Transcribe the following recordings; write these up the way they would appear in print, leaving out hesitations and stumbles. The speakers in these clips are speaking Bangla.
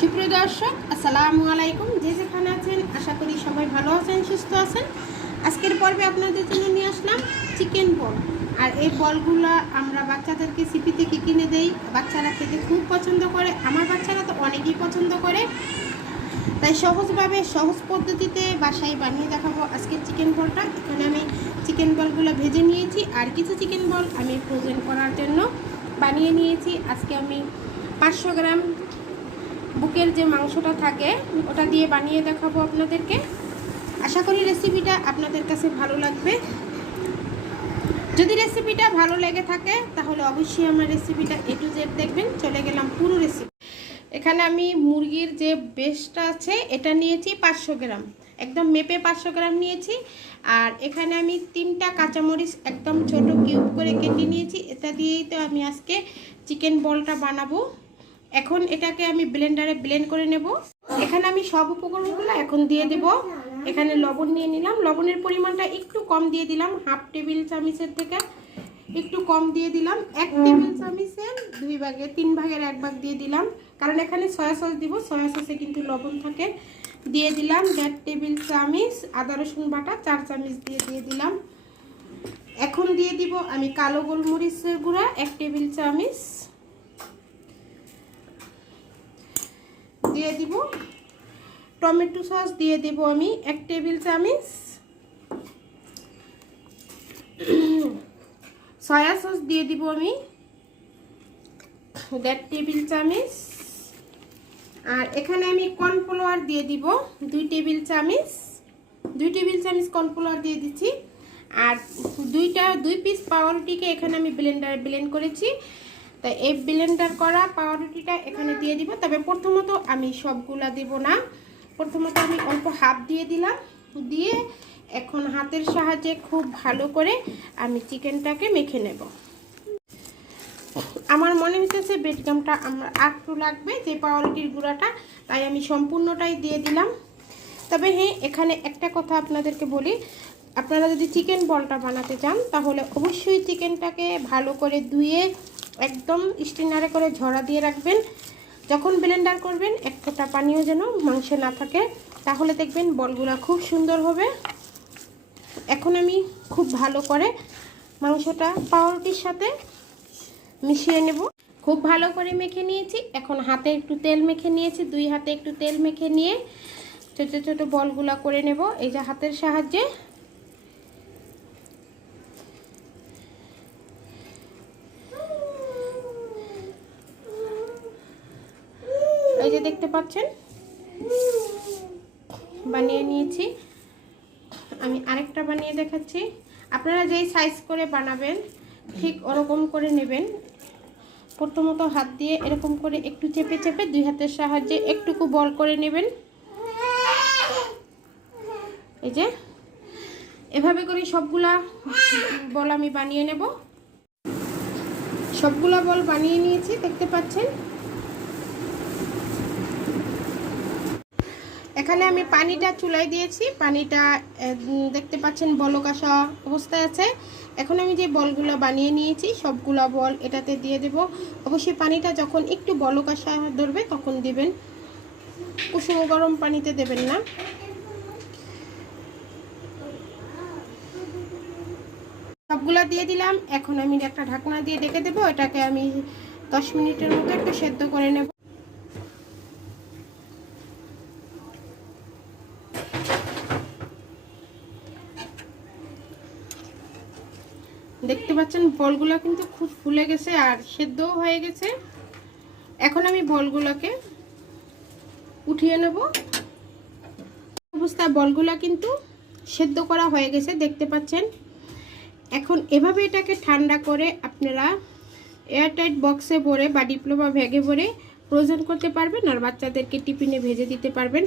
সুপ্রিয় দর্শক, আসসালামু আলাইকুম। যে যেখানে আছেন আশা করি সবাই ভালো আছেন, সুস্থ আছেন। আজকের পর্বে আপনাদের জন্য নিয়ে আসলাম চিকেন বল। আর এই বলগুলো আমরা বাচ্চাদেরকে সিপি থেকে কিনে দেই, বাচ্চারা খেতে খুব পছন্দ করে। আমার বাচ্চারা তো অনেকেই পছন্দ করে, তাই সহজভাবে সহজ পদ্ধতিতে বাসায় বানিয়ে দেখাবো আজকের চিকেন বলটা। এখানে আমি চিকেন বলগুলো ভেজে নিয়েছি, আর কিছু চিকেন বল আমি ফ্রোজেন করার জন্য বানিয়ে নিয়েছি। আজকে আমি 500 গ্রাম বুকের যে মাংসটা থাকে ওটা দিয়ে বানিয়ে দেখাবো আপনাদেরকে। আশা করি রেসিপিটা আপনাদের কাছে ভালো লাগবে। যদি রেসিপিটা ভালো লেগে থাকে তাহলে অবশ্যই আমার রেসিপিটা A to Z দেখবেন। চলে গেলাম পুরো রেসিপি। এখানে আমি মুরগির যে বেসটা আছে এটা নিয়েছি 500 গ্রাম, একদম মেপে 500 গ্রাম নিয়েছি। আর এখানে আমি 3টা কাঁচামরিচ একদম ছোট কিউব করে কেটে নিয়েছি। এটা দিয়েই তো আমি আজকে চিকেন বলটা বানাবো। এখন এটাকে আমি ব্লেন্ডারে ব্লেন্ড করে নেব। এখানে আমি সব উপকরণগুলো এখন দিয়ে দেব। এখানে লবণ নিয়ে নিলাম, লবণের পরিমাণটা একটু কম দিয়ে দিলাম, হাফ টেবিল চামচের থেকে একটু কম দিয়ে দিলাম। 1 টেবিল চামচের 2 ভাগে 3 ভাগের 1 ভাগ দিয়ে দিলাম, কারণ এখানে সয়া সস দিব, সয়া সসে কিন্তু লবণ থাকে। দিয়ে দিলাম 1.5 টেবিল চামচ আদা রসুন বাটা, 4 চামচ দিয়ে দিলাম। এখন দিয়ে দিব আমি কালো গোলমরিচের গুঁড়া 1 টেবিল চামচ দিয়ে দিব। টমেটো সস দিয়ে দেব আমি 1 টেবিল চামচ। সয়া সস দিয়ে দিব আমি 1.5 টেবিল চামচ। আর এখানে আমি কর্নফ্লাওয়ার দিয়ে দিব 2 টেবিল চামচ। 2 টেবিল চামচ কর্নফ্লাওয়ার দিয়ে দিচ্ছি। আর 2 পিস পাউরুটিকে এখানে আমি ব্লেন্ডারে ব্লেন্ড করেছি, তাই এই ব্লেন্ডার করা পাউরুটিটা এখানে দিয়ে দিব। তবে প্রথমত আমি সবগুলা দেব না, প্রথমত আমি অল্প হাফ দিয়ে দিলাম। দিয়ে এখন হাতের সাহায্যে খুব ভালো করে আমি চিকেনটাকে মেখে নেব। আমার মনে হইতেছে বেডগামটা আমার একটু লাগবে, যে পাউরুটির গুঁড়াটা, তাই আমি সম্পূর্ণটাই দিয়ে দিলাম। তবে হ্যাঁ, এখানে একটা কথা আপনাদেরকে বলি, আপনারা যদি চিকেন বলটা বানাতে চান তাহলে অবশ্যই চিকেনটাকে ভালো করে ধুয়ে একদম স্ট্রেনারে করে ঝরা দিয়ে রাখবেন। যখন ব্লেন্ডার করবেন এক ফোঁটা পানিও যেন মাংসে না থাকে, তাহলে দেখবেন বলগুলো খুব সুন্দর হবে। এখন আমি খুব ভালো করে মাংসটা পাউরুটির সাথে মিশিয়ে নেব। খুব ভালো করে মেখে নিয়েছি। এখন হাতে একটু তেল মেখে নিয়েছি, 2 হাতে একটু তেল মেখে নিয়ে ছোট ছোট বলগুলো করে নেব এই যে হাতের সাহায্যে। এই যে দেখতে পাচ্ছেন বানিয়ে নিয়েছি। আমি আরেকটা বানিয়ে দেখাচ্ছি। আপনারা যেই সাইজ করে বানাবেন ঠিক ওরকম করে নেবেন। প্রথমত হাত দিয়ে এরকম করে একটু চেপে চেপে 2 হাতের সাহায্যে একটুকু বল করে নেবেন। এই যে এভাবে করে সবগুলা বল আমি বানিয়ে নেব। সবগুলা বল বানিয়ে নিয়েছি, দেখতে পাচ্ছেন। এখানে আমি পানিটা চুলায় দিয়েছি, পানিটা দেখতে পাচ্ছেন বলক আসা অবস্থায় আছে। এখন আমি যে বলগুলো বানিয়ে নিয়েছি সবগুলা বল এটাতে দিয়ে দেব। অবশ্যই পানিটা যখন একটু বলক আসা ধরবে তখন দিবেন, কুসুম গরম পানিতে দেবেন না। সবগুলা দিয়ে দিলাম। এখন আমি একটা ঢাকনা দিয়ে ঢেকে দেবো। এটাকে আমি 10 মিনিটের মতো একটু সেদ্ধ করে নেব। দেখতে পাচ্ছেন বলগুলো কিন্তু খুব ফুলে গেছে আর সেদ্ধও হয়ে গেছে। এখন আমি বলগুলোকে উঠিয়ে নেব। অবস্থায় বলগুলো কিন্তু সেদ্ধ করা হয়ে গেছে, দেখতে পাচ্ছেন। এখন এভাবে এটাকে ঠান্ডা করে আপনারা এয়ারটাইট বক্সে ভরে বা ডিপ্লো বা ব্যাগে ভরে ফ্রোজেন করতে পারবেন, আর বাচ্চাদেরকে টিফিনে ভেজে দিতে পারবেন।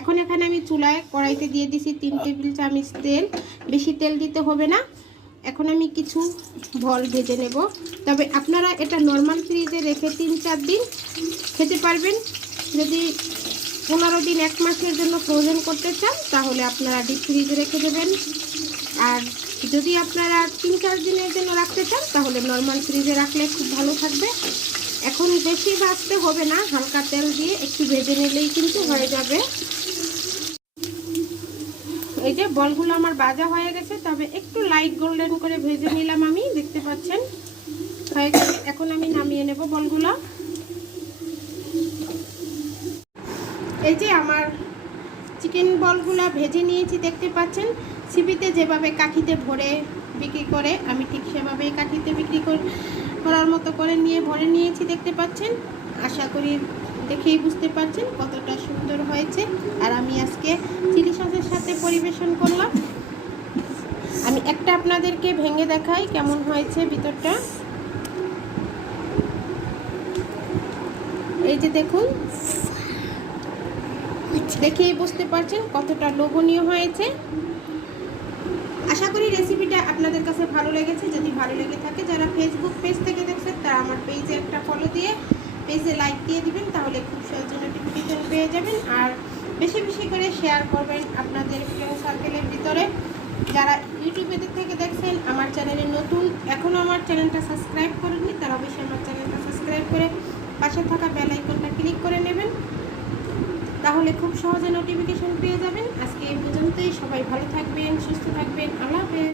এখন এখানে আমি চুলায় কড়াইতে দিয়ে দিছি 3 টেবিল চামচ তেল, বেশি তেল দিতে হবে না। এখন আমি কিছু বল ভেজে নেব। তবে আপনারা এটা নর্মাল ফ্রিজে রেখে 3-4 দিন খেতে পারবেন। যদি 15 দিন 1 মাসের জন্য ফ্রোজেন করতে চান তাহলে আপনারা ডিপ ফ্রিজে রেখে দেবেন। আর যদি আপনারা 3-4 দিনের জন্য রাখতে চান তাহলে নর্মাল ফ্রিজে রাখলে খুব ভালো থাকবে। এখন বেশি ভাজতে হবে না, হালকা তেল দিয়ে একটু ভেজে নিলেই কিন্তু হয়ে যাবে। এই যে বলগুলো আমার ভাজা হয়ে গেছে, তবে একটু লাইট গোল্ডেন করে ভেজে নিলাম আমি, দেখতে পাচ্ছেন হয়ে গেছে। এখন আমি নামিয়ে নেব বলগুলো। এই যে আমার চিকেন বলগুলো ভেজে নিয়েছি, দেখতে পাচ্ছেন। সিপিতে যেভাবে কাঠিতে ভরে বিক্রি করে, আমি ঠিক সেভাবেই কাঠিতে বিক্রি করার মতো করে নিয়ে ভরে নিয়েছি, দেখতে পাচ্ছেন। আশা করি দেখেই বুঝতে পারছেন কতটা সুন্দর হয়েছে। আর আমি আজকে চিলি সসের সাথে পরিবেশন করলাম। আমি একটা আপনাদেরকে ভেঙে দেখাই কেমন হয়েছে ভিতরটা। এই যে দেখুন, দেখেই বুঝতে পারছেন কতটা লোভনীয় হয়েছে। আশা করি রেসিপিটা আপনাদের কাছে ভালো লেগেছে। যদি ভালো লেগে থাকে, যারা ফেসবুক পেজ থেকে দেখছেন তারা আমার পেজে একটা ফলো দিয়ে পেজে লাইক দিয়ে দিবেন, তাহলে খুব সহজে নোটিফিকেশন পেয়ে যাবেন। আর বেশি বেশি করে শেয়ার করবেন আপনাদের ফ্রেন্ড সার্কেলের ভিতরে। যারা ইউটিউবে থেকে দেখছেন, আমার চ্যানেলে নতুন, এখনও আমার চ্যানেলটা সাবস্ক্রাইব করেননি, তারা অবশ্যই আমার চ্যানেলটা সাবস্ক্রাইব করে পাশে থাকা বেল আইকনটা ক্লিক করে নেবেন, তাহলে খুব সহজে নোটিফিকেশন পেয়ে যাবেন। আজকে এই পর্যন্তই। সবাই ভালো থাকবেন, সুস্থ থাকবেন। আল্লাহ হাফেজ।